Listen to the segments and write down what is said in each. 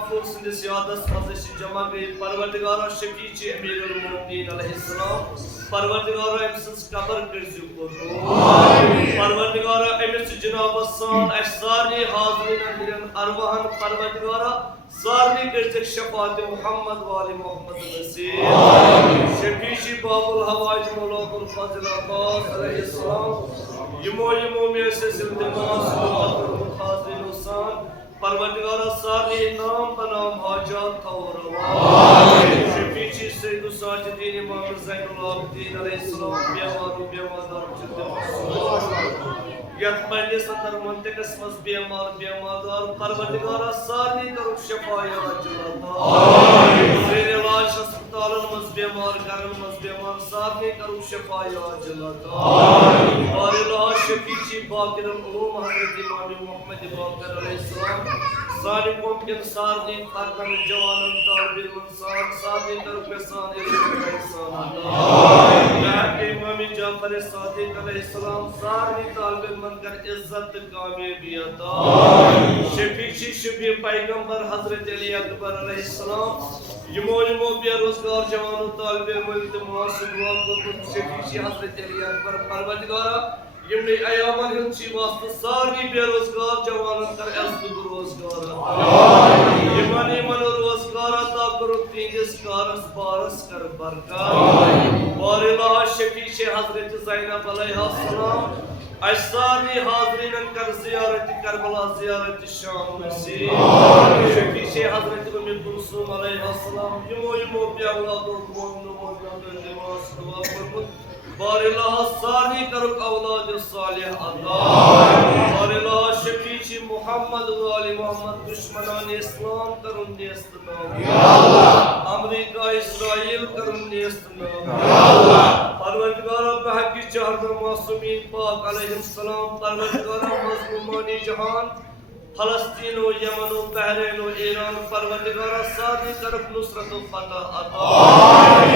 महफूज सिंदिस यादस मज़े जमा गई परवरदिगार शफी अमीरुल मोमिनीन अलैहिस्सलाम परवरदिगार अमसस कबर कर्जु कोतो परवरदिगार अमस जनाब सान असारी हाज़रीन अंदिरन अरवाहन परवरदिगार सारी कर्जक शफात मोहम्मद वाले मोहम्मद रसूल शफी बाबुल हवाज मौलाकुल फजल अब्बास अलैहिस्सलाम यमो में से सिलदमास हाज़रीन सान परवरदिगार सारे नाम बनाम हाजात खौरवा शफीची सैयद साजिदीन इमाम ज़ैनुल आबिदीन अलैहिस्सलाम बेमार यत पंडिस अंदर मंतिकस मस बेमार परवरदिगार सारे करो शफाया जलाता मेरे लाश अस्पतालन मस बेमार करन मस बेमार सारे करो शफाया जलाता और लाश शफीची बाकिरल उलूम हज़रत इमाम मोहम्मद बाकर अलैहिस्सलाम सारे मुमकिन सारे खानदान जवानन तालिब इंसान सारे तरफ इंसान इंसान अल्लाह इमाम जाफर सादिक अलैहिस्सलाम सारे तालिब मनकर इज्जत कामयाबी अता शफीची शफी पैगंबर हजरत अली अकबर अलैहिस्सलाम यमो बेरोजगार जवानों तालिब इल्म मुआसिर को शफीची हजरत अली अकबर परवरदिगार यमने अयामन हिंची वास्ते सारी बेरोजगार जवानों कर अज़्द रोजगार यमने मन रोजगार अता करो तीस कारस बारस कर बरकत और इलाह शफी हजरत ज़ैनब अलैहिस्सलाम असारी हाज़रीन कर ज़ियारत करबला ज़ियारत शाम नसीब शफी हजरत उम्मे कुलसूम अलैहिस्सलाम यमो पे औलाद मोमिनो मोमिनात दिमास दुआ फरमात बारिल्लाह सारी करुक औलाद सालिह अता बारिल्लाह शफीची मोहम्मद वाली मोहम्मद दुश्मनान इस्लाम करुन नेस्त नाम या अल्लाह अमेरिका इस्राइल करुन नेस्त नाम या अल्लाह परवरदिगार बहकी चहर मासूमीन पाक अलैहिस्सलाम परवरदिगार मज़लूमानी जहान फलस्तीन व यमन व बहरीन व ईरान परवरदिगार सारी तरफ नुसरत व फतह अता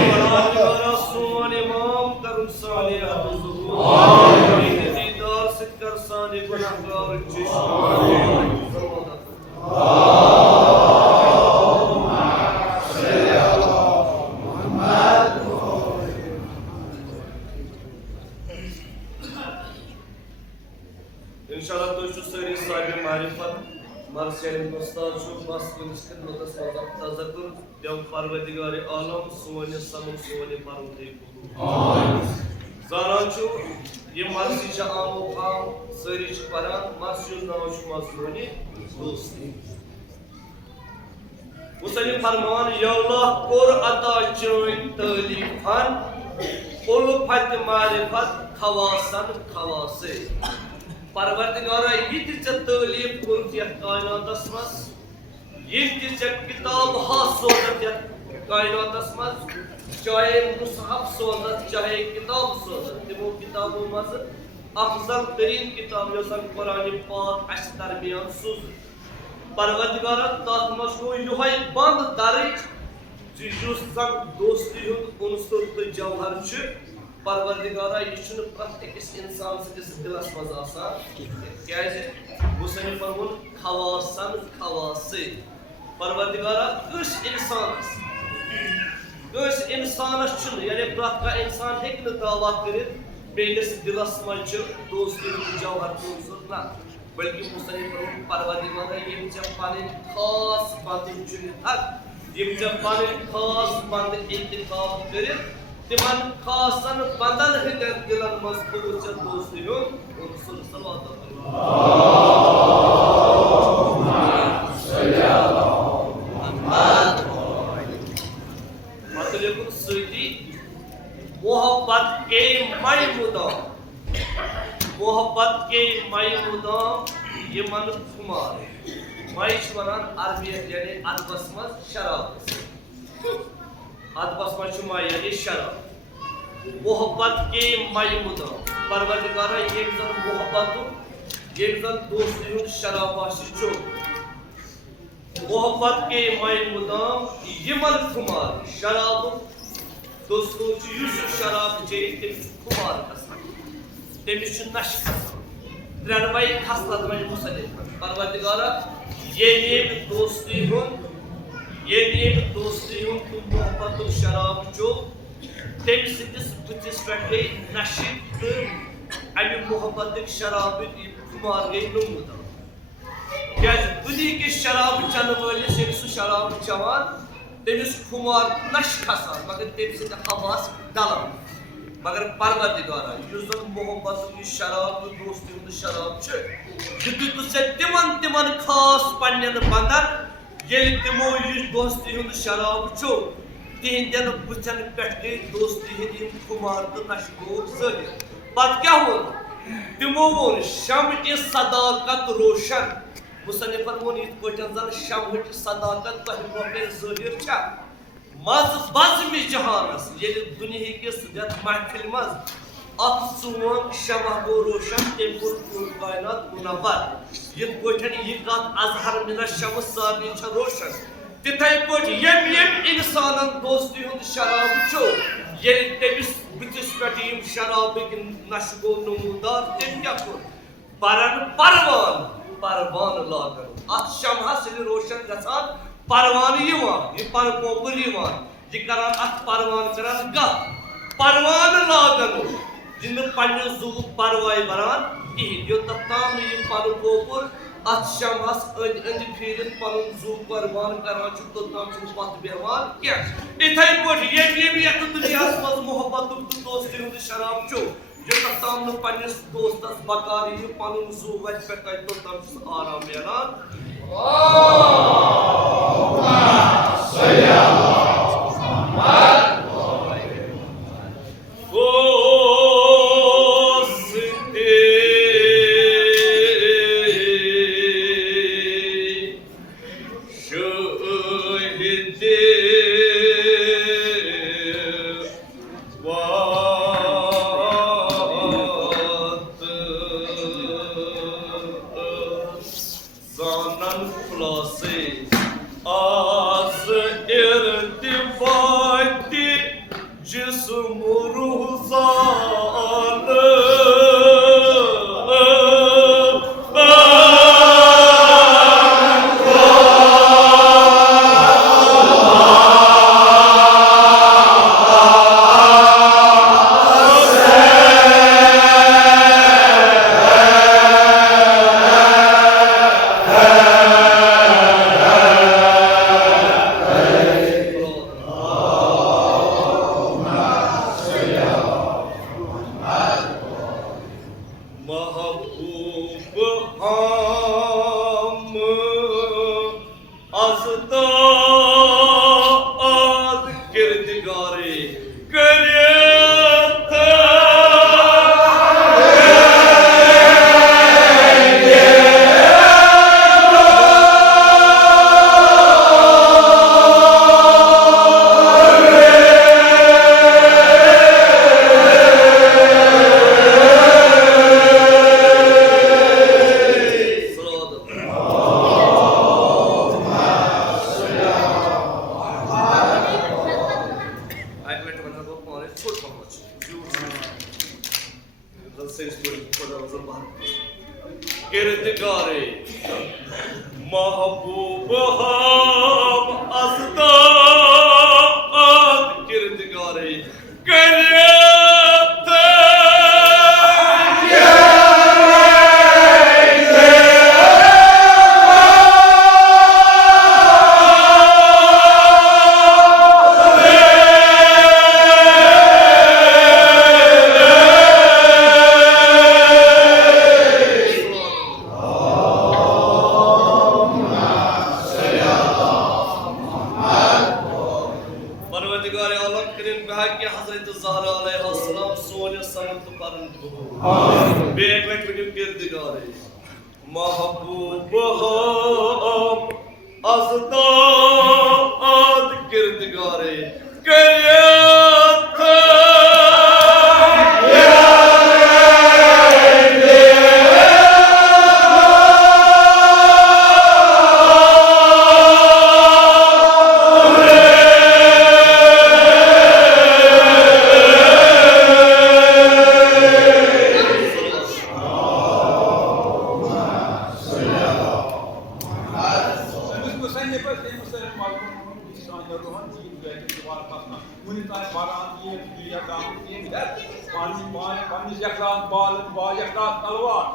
परवरदिगार सुमान इमाम करुन सालिह हुज़ूर आमीन दीदार सिकर सानी गुनाहगार जिस्म इंशाअल्लाह तो सारी साहिब मारिफत मरसेल उस्ताद शो बस खिदमत तज़क्कुर देव परवरदिगार आलम सोने सनु सोने परवदे आमीन जानान छु ये मर्सी छ आमो काम सारी छ परान मर्सी नाव छ मजलूनी दोस्ती मुसलिम फरमान या अल्लाह कोर अता चोइन तलीफन उल्फत मारिफत खवासन खवासे परवरदिगार यह तलीफ कोर कायनातस मस यह किताब सोजत कायनातस मस चाहे मुसहफ सोजत चाहे किताब सोजत तमो किताबों मज अफजल तरीन किताब योसन कुरान पाक अस दरमियान सुज परवरदिगार तथ मज गो युहै बंद दरज जुस जन दोस्ती हुंद उनसुर तो जौहर छ परवरदिगार यह प्रत्येक इंसान सदिस दिलस मज क्या मुसलिम फरमोन खवासन खवासे परवरदिगार कस इंसानस यानी प्रत का इंसान हेक दावा कर बेनिस दिलस मज दोस्ती जौहर ना बल्कि मुसलिम फरमोन परवरदिगार यम पन खास बंद चुनित यम पन खास बंद इंतखाब कर तिमन खासन बंदन हिंदर दिलन मजबूत च दोस्ती हो रसूल सल्लल्लाहु अलैहि वसल्लम मतलब सदी मोहब्बत के मई मुदाम ये मन खुमार मई वनान अरबियत यानी अदबस मज शराब अदबस मज यानी शराब मोहब्बत के मई मुदाम परवरदिगार ये जन मोहब्बत ये जन दोस्ती शराब चो मोहब्बत के मई मुदाम यमन खुमार शराब दोस्तों शराब चे खुमार तमिस नश त्रेनवे खसलत में मुसलिम परवरदिगार ये दोस्ती ये दोस्ती हूँ तुम मोहब्बत शराब चो तेम सिद्धिस बुद्धिस पे नशीब तो अमी मोहब्बत शराब खुमार गई नमुदा क्या दुनिया के शराब चल वाले से सु शराब चवान तेमिस खुमार नश खसान मगर तेम सिद्ध हवास डालन मगर परवरदिगार युस मोहब्बत की शराब दोस्ती हूँ शराब च जुद तुसे तिमन खास पन्नन बंदन ये तिमो ये दोस्ती हूँ शराब चो तिहंदन बुथन पे दोस्ती हंद खुमार तो नशो जहिर पत क्या हो तिमो वोन शम सदाकत रोशन मुसन्निफन वोन इत पटन जन शम सदाकत तह पे जहिर छा मज बज़्म जहानस ये दुनिया किस यथ महफिल मज अत सोन शमह गो रोशन तेम कोर पूर कायनात मुनव्वर ये पटन ये कत अजहर मिन शम्स साबी छ रोशन तिथै पट यम इंसानन दोस्ती हुंद शराब चो ये तेमिस बुथिस पेट यम शराब नशगो नमूदार तेम क्या कोर परन परवान लागन अत शमह से रोशन गसान परवान यवान ये पर कोपुर यवान ये करान अत परवान करान ग परवान लागन जिन पन्ने जू परवाय बरान कि यो तताम ये पर कोपुर अत शमहस अंद फिर पन जू परवान करान छु तताम छु पत बेहवान क्या इथै पट ये यत दुनिया मज मोहब्बत दोस्ती हुंद शराब चो यो तताम न पन्ने दोस्तस बकार ये पन जू वत पे तताम छु आराम मिलान İnsanlar ruhan din üretimi var kasma. Unitar baran diye dünya dağın diye panis yakran bağ yakran kalvar.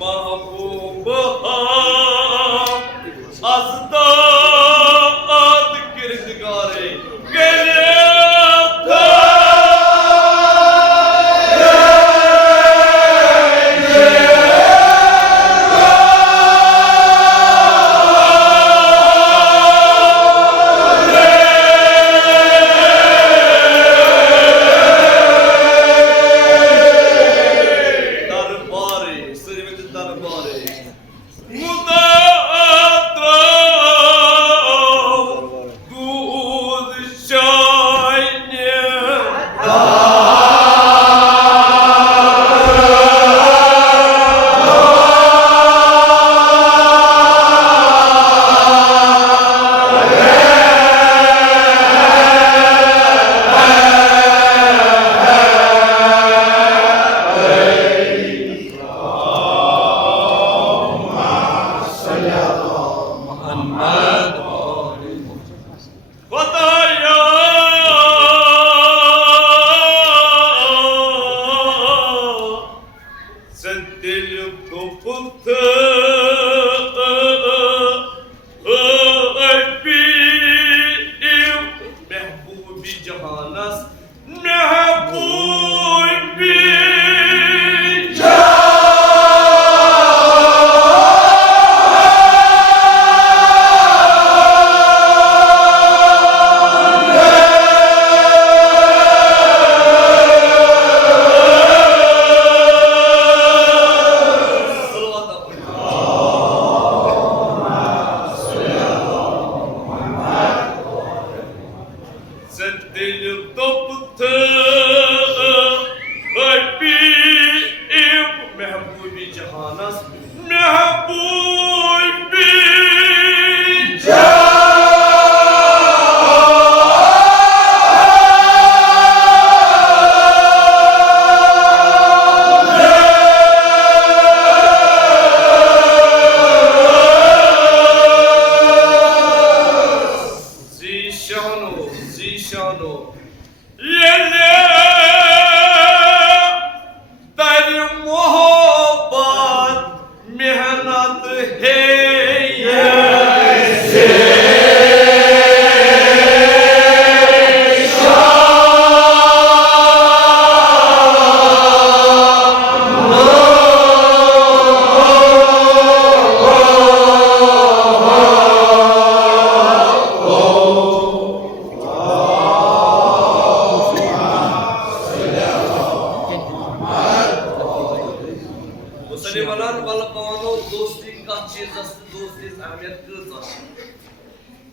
Mahbuba azda ad girdgare gelata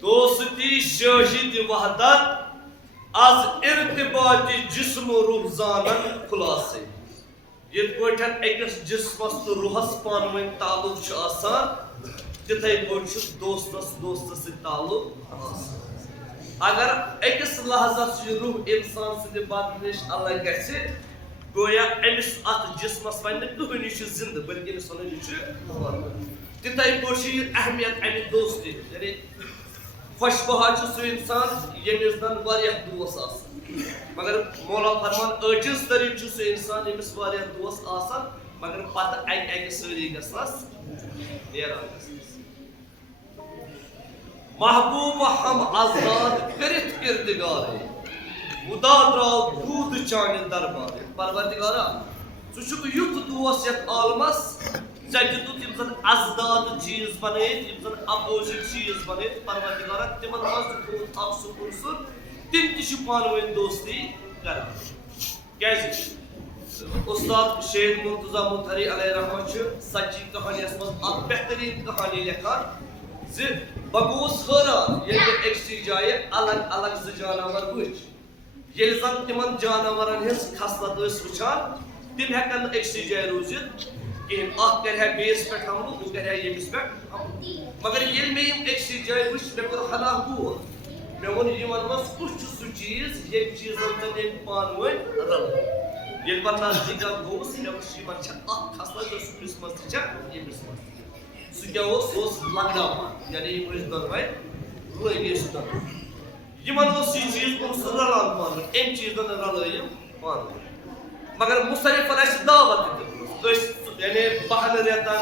दोस्ती शहीद वहदत आज इर्तिबाती जिस्म रूह जानन खुलासे ये पठन एकस जिस्मस तो रूहस पानवन ताल्लुक छ आसान तिथै पठ दोस्तस दोस्तस ताल्लुक अगर एकस लहजस रूह इंसान से बात निश अलग गसे गोया अमिस अत जिस्मस वन कहनी जिंद बल्कि तिथै पठ अहमियत अमि दोस्ती यानी खुशबहा सह इंसान यमिस जन वारिया दोस मगर मौला फरमान अजिज तरीन सह इंसान यमिस वारिया दोस मगर पत अक सारी गसनस नेरान महबूब हम आजाद करित किरदगारे खुदा द्राव दूध चान दरबार परवरदिगारा छु युथ दोस यथ आलमस जन अजदाद चीज बन अपोजिट चीज बन परवरदिगारा तिमन मज तिम पानवन दोस्ती कर उस्ताद शेख मुर्तजा मुतहरी अलैहि रहमत सच्ची कहानी मज बेहतरीन कहानी लिखान बगोस हैरान ये अक्सी जाए अलग अलग जानवर वुच ये जन तिमन जानवरन हज खसलत वुचान तिम हेकन अक्सी जाए रूजित कहें कर बेस पे हमलो वो कर यमिस पे मगर ये मे अक्सी जाए वुच मे कोर हला गोल मे वो यमन मस कुछ सु चीज ये चीजन तन एक पानवे रल ये पर नजदीक गोस मे वो यमन छ अख खसला जो सुनिस मस छ ये मिस मस सु क्या वो सोस लगदा यानी मुझ दरवाई रोए ये सुदा यमन वो सी चीज को सरलान मान एम चीज दन रल ये पान मगर मुसरिफ अस दावत यानी बहन रहता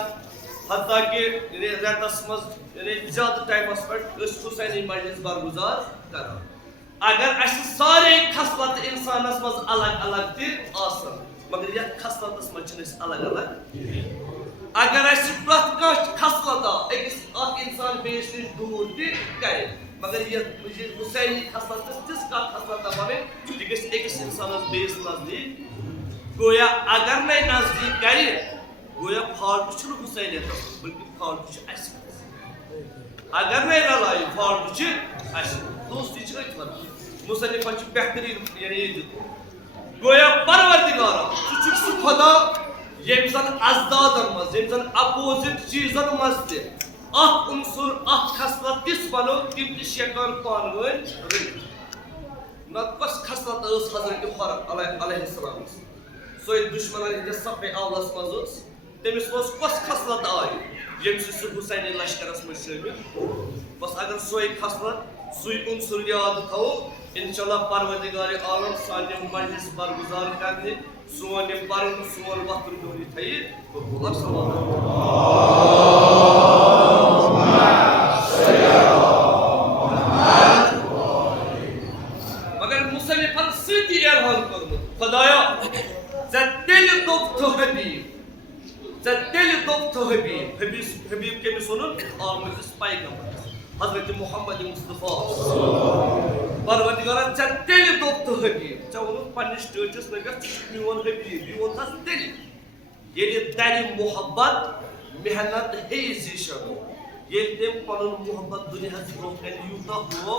हत्ता कि रेतस मज यानी ज्यादा टाइमस पे हुसैनी मजलिस बरगुजार कर अगर अस सारे खसलत इंसानस मज अलग अलग ति आसन मगर ये खसलतस मज अलग अलग अगर अस प्रत कह खसलत अकिस इंसान बेस नश दूर ति करे मगर ये हुसैनी खसलत तिस का खसलत बने अकिस इंसानस बेस नजदीक गोया अगर नहीं नजदीक करे गोया फाल्ट छु हुसैनियत बल्कि फाल्ट छु अस अगर नहीं रलाई फाल्ट छु अस दोस्ती छु इतवन मुसन्निफन छु बेहतरीन यानी गोया परवरदिगार छु सु खुदा येम जन अजदादन मज येम जन अपोजिट चीजन मज ते अख उनसुर अख खसलत तिस बनो तिम शेकन पानवे न कस खसलत अस हजरत उमर अलैहिस्सलाम सोय दुश्मन के सब आवलस मज तमिस कस खसलत आई ये हुसैनी लश्करस में शामिल बस अगर सोई खसलत सुई उनसुर याद थो इंशाल्लाह परवरदिगार आलम साने मजलिस बरगुजार करने सोने परन सोन वक्त दोरी थई कबूल मगर मुसन्निफ सीधी ऐलान करमु खुदाया दिल दोप तो हबीब के भी सुनो और मुझे पैगंबर हजरत मोहम्मद मुस्तफा परवरदिगार दिल दोप तो हबीब चावनो पन्ने स्टेटस में मियोन हबीब मियोन था दिल ये दारी मोहब्बत मेहनत है जीशन ये तेम पनुन मोहब्बत दुनिया ब्रो कन यूता हो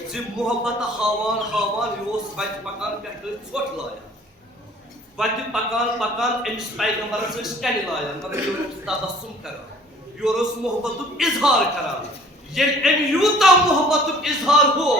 जि मोहब्बत हावान हावान योस बच पकान पे छोट लाया वत पकान पकान एमिस पैगंबर से कन लाया मगर यो तबस्सुम करा यो रोस मोहब्बत इजहार करा ये एम यूता मोहब्बत इजहार हो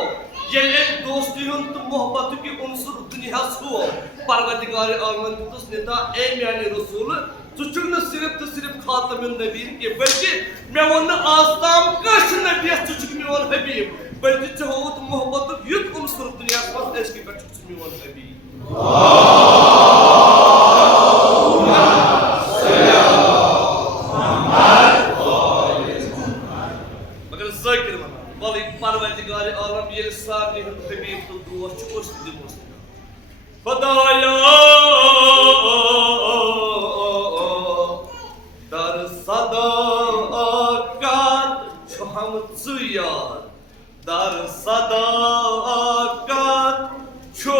ये एक दोस्ती हुन तो मोहब्बत की उनसुर दुनिया हो परवरदिगार आलम तुस नेता ए यानी रसूल तुचुन सिर्फ तो सिर्फ खातमुन नबीन के बल्कि मैं वन आस्ताम कश नबी तुचुक में वन हबीब बल्कि चाहो तो मोहब्बत युत उनसुर दुनिया पर देश की कच में वन हबीब मगर ज़ाकिर मना वाली परवरदिगार आलम ये सारी हबीब तो दुआ चुस दिमोस खुदाया दर सदाकत हम यार दर सदाकत छो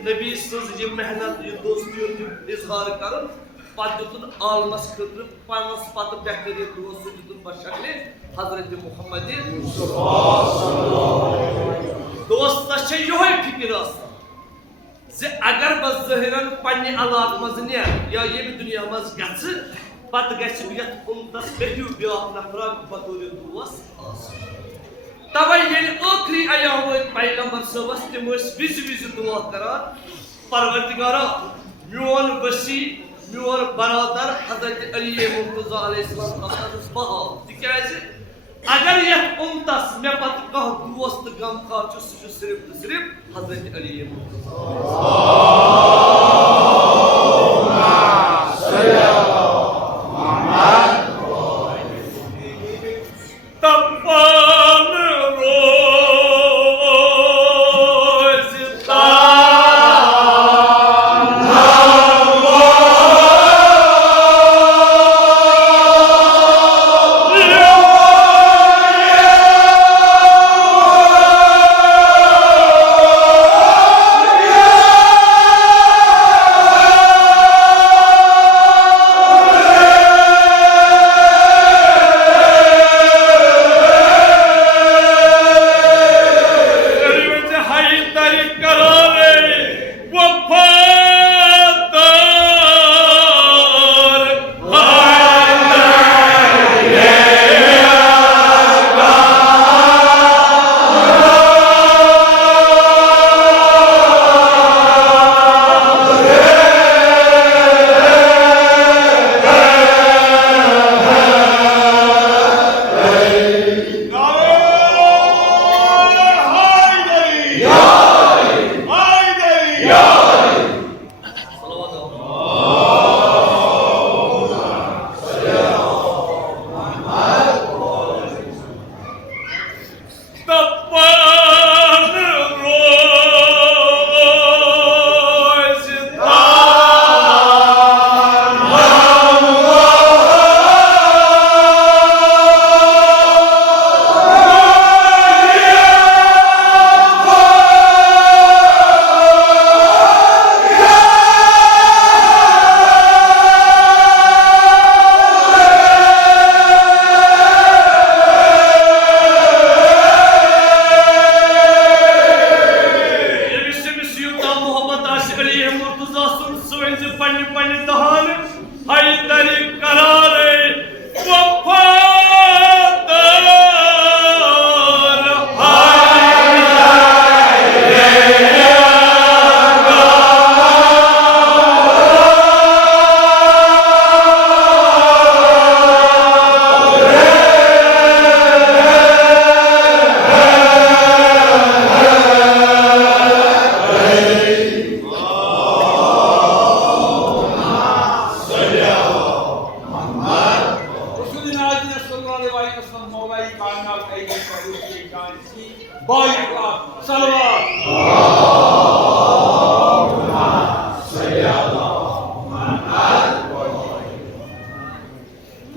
नबी सज मेहनत दोस्ती इजहार कर आलमस खतर पानस पत बेहतरी दोस्त बशक्ल हजरत मुहम्मद दोस्तस यो फिक्र अगर बह ज़ाहिरन पन्ने अलाक मज नीर या ये दुनिया मज पत उमतस बेहू ब्या नफरा बतौर दोस्त तवे ये आखिरी अयाम पैगंबर सबस तम विज विज दुआ करान परवरदिगारा मोन वसी मोन बरादर हजरत अली मुर्तजा अलैहिस्सलाम बहाव तिकाज अगर ये उमतस मे पत कह दोस्त गम खा सिर्फ सिर्फ हजरत अली मुर्तजा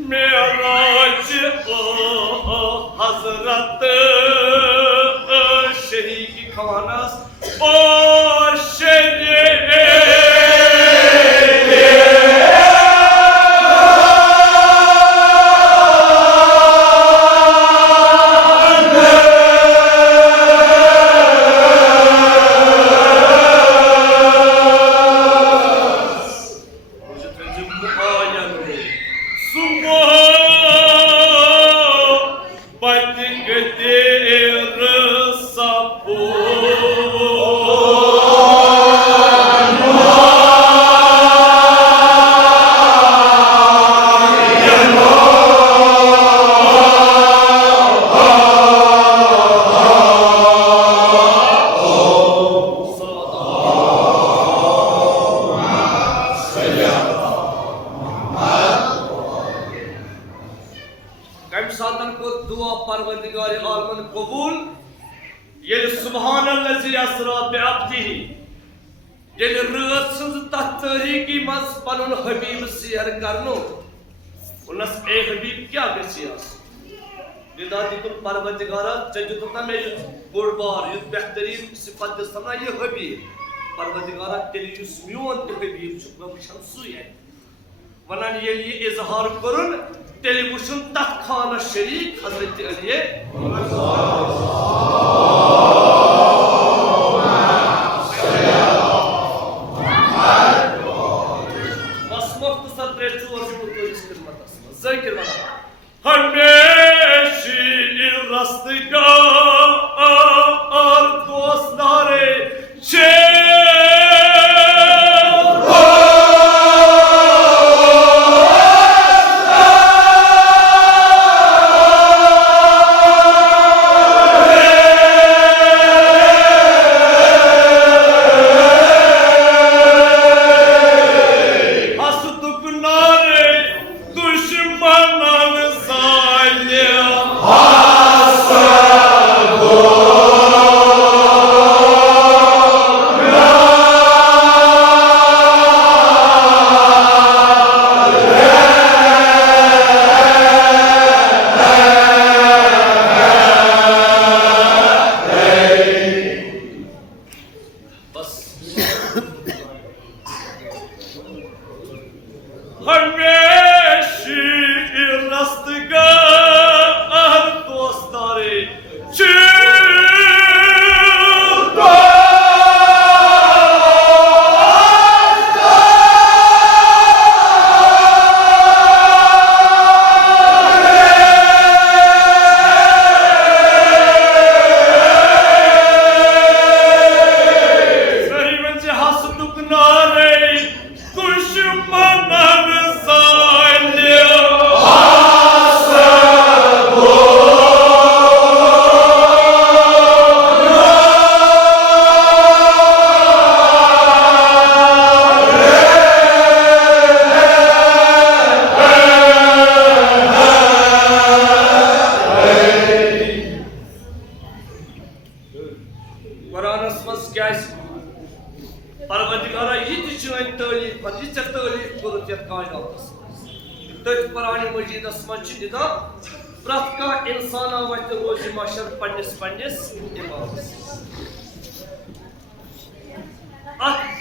मेराज हजरत शहीद खानस और परवरदिगार आलमन कबूल ये सुबहानल्लाजी असरा बिअब्दिही ये रात संज तहरीकी मस पनुन हबीब सियर करनो उनस ए हबीब क्या गसियास लिदा दिकुल परवरदिगार चजुत मे बोड़ बार ये बेहतरीन सिफत सना ये हबीब परवरदिगार तेली युस मियोन ते हबीब शुक्र शमसु है वनान ये इजहार करुन तेली वुशुन तथ खाना शरीक हजरत अली बस मुख्तसर त्रेचू और तो इस खिदमत ज़िक्र बना हमेशी रस्तगार दोस्तारे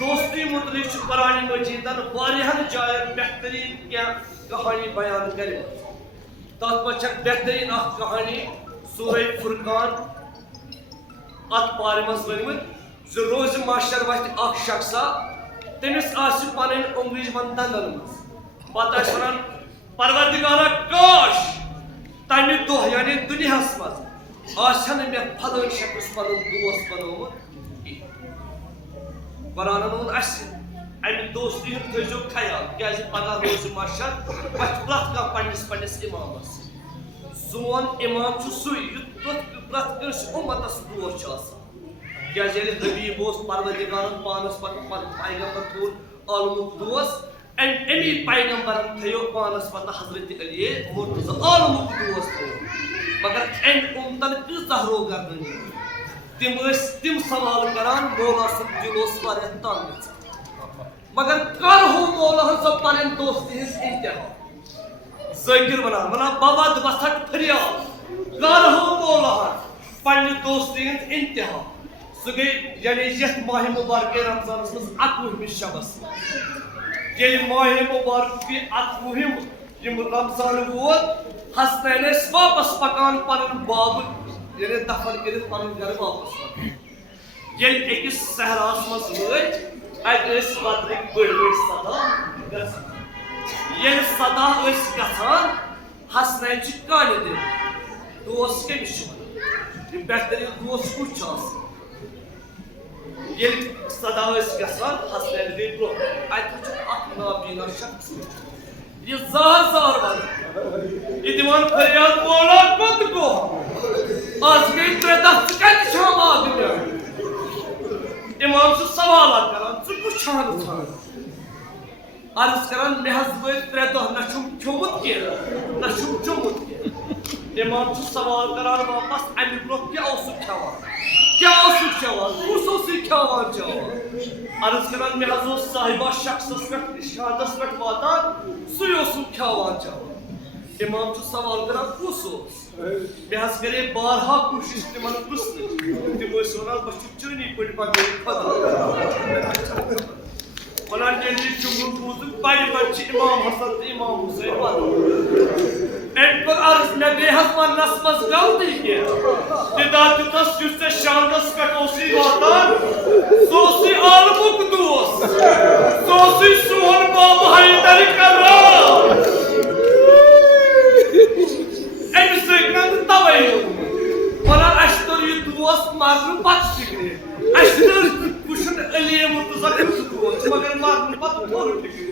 दोस्ती मुतलिक कुरान मजीदन वारिहन जायन बेहतरीन क्या कहानी बयान करे तत पछ बेहतरीन कहानी सूरह फुरकान अत पारे मस वनमत जो रोज माशर वत शख्सा तमिस आसि पन उंगलिश मन दंदन मस पत वनान परवरदिगारा काश तमि दोह यानी दुनियास मज आसन मे फलन शख्स पन दोस्त बनोमत कुरान अमि दोस्ती थो ख्याल क्या पगह रोज मशर पथ प्रथ पन्निस पन्निस इमामस सोन इमाम सु प्रथ कस उम्मतस दोस्त क्या हबीब परवरदिगारन पानस पे पैगम्बर थोन आलमुक दोस्त अमी पैगम्बर थो पानस पे हजरत अली मुर्तज़ा आलमुक दोस्त थो मगर एंड उमतन कह रोगर्दनी तिम सवाल करान मौला सब जुलोस वारिया तंग मगर कर हो मौला सब पन दोस्ती हिंस इंतहा ज़ाकिर वना बाबा दबसट फरियाद कर हो मौला पन दोस्ती हिंस इंतहा सह गई यानी यह माह मुबारक रमजान मज 21 शबस ये माह मुबारक की 21 रमजान वोत हसनैन वापस पकान पन बाब यानी दफन कर पन घर वापस ये अकिस सहरास मज वत पत्रिक बड़ सदा ये सदा गसान हसनैन कान दिन दोस कमिस बेहतरीन दोस कुछ ये सदा गसान हसनैन दिन ब्रो नाबीना शख्स ये ज़ार वन ये दिवान फरियाद मौला कुत को आज गई 3 दह शाम आदमी इमाम से सवाल करान छान अर्ज करान मे हज वो 3 दह न चोमुत कह न चोमुत कह इमाम से सवाल करान वापस अमि ब्रो क्या चवान कुस खान चवान अर्ज करान मे हज साहिबा शख्स पे शादस पे वातान सु खान चवान इमाम से सवाल करान कुस मे हज करे बारहा कोशिश तिमन पुछन तिम वन बह चुनी पे पकड़ वनान चुगुन बूज बड़े बच्चे इमाम हसन तो इमाम हुसैन एंड पर अर्ज मे बे हज वनस मज गलती कह दिदा तुतस जुस शानस पे वातान सोसी आलमुक दोस सोसी सोहन बाबा हैदर करा एम सेकंड तवे वनान अशतर ये दोस मारन पत फिक्र अशतर कुशन अली मुर्तजा दोस मगर मारन पत थोर फिक्र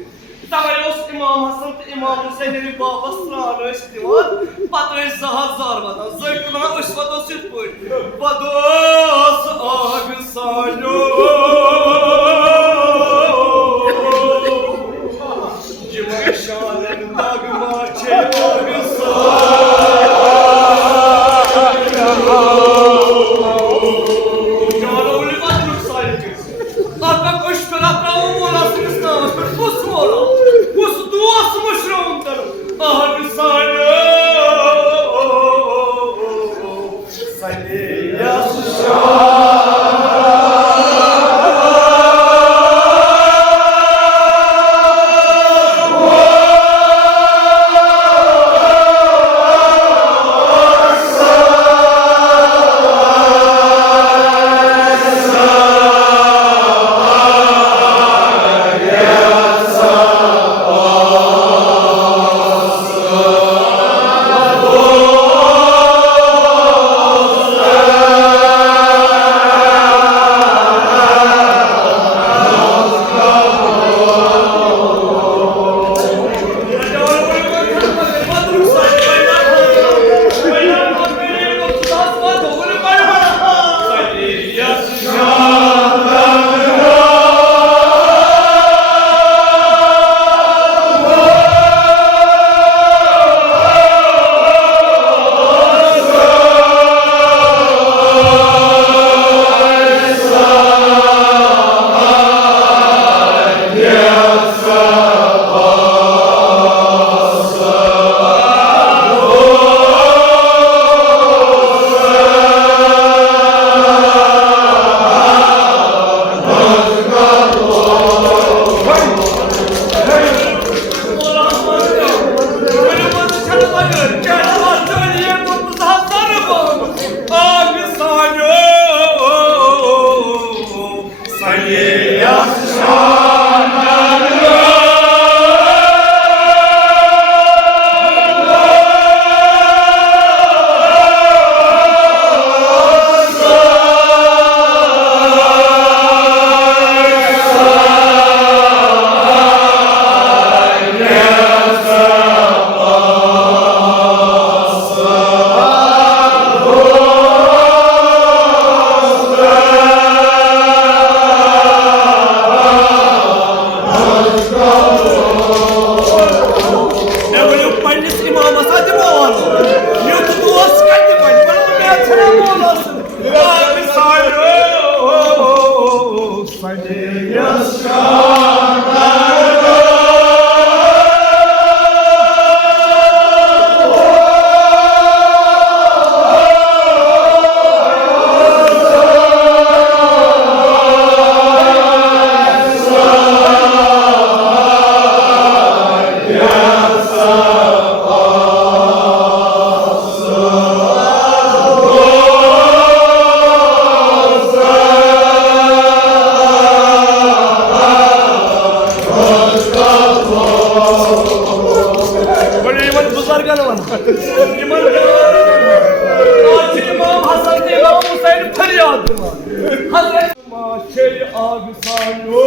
तवे इमाम हसन तो इमाम हुसैन ये बाबा स्नान दिवान पत ज़ार वतान ज़ाकिर वनान वतो सित पट बदोस आग सायो ये शान नगमा छे आग आज इमाम हसन इमाम हुसैन फरियाद हजरत माशे आगसानो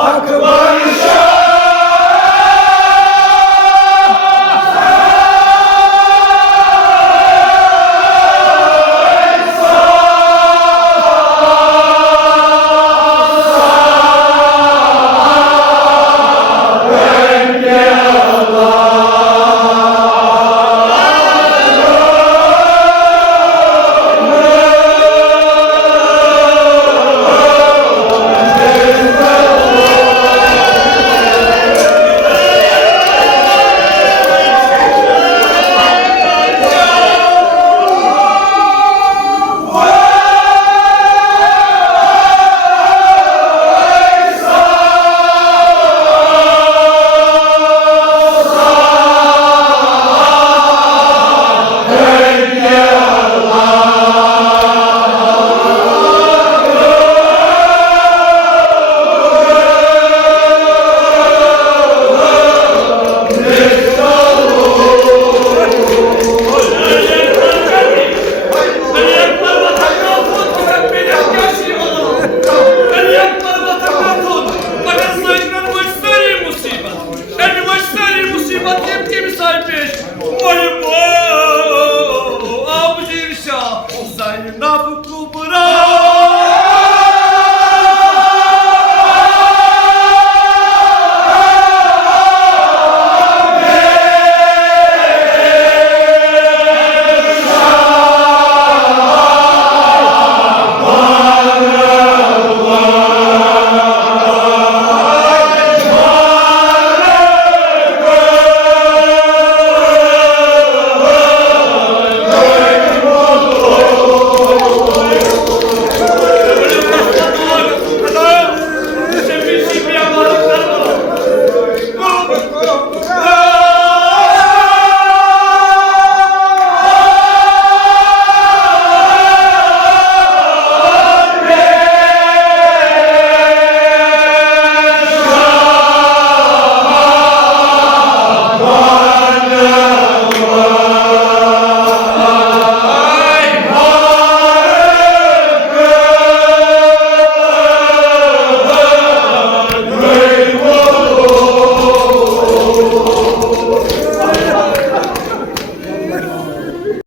अकबर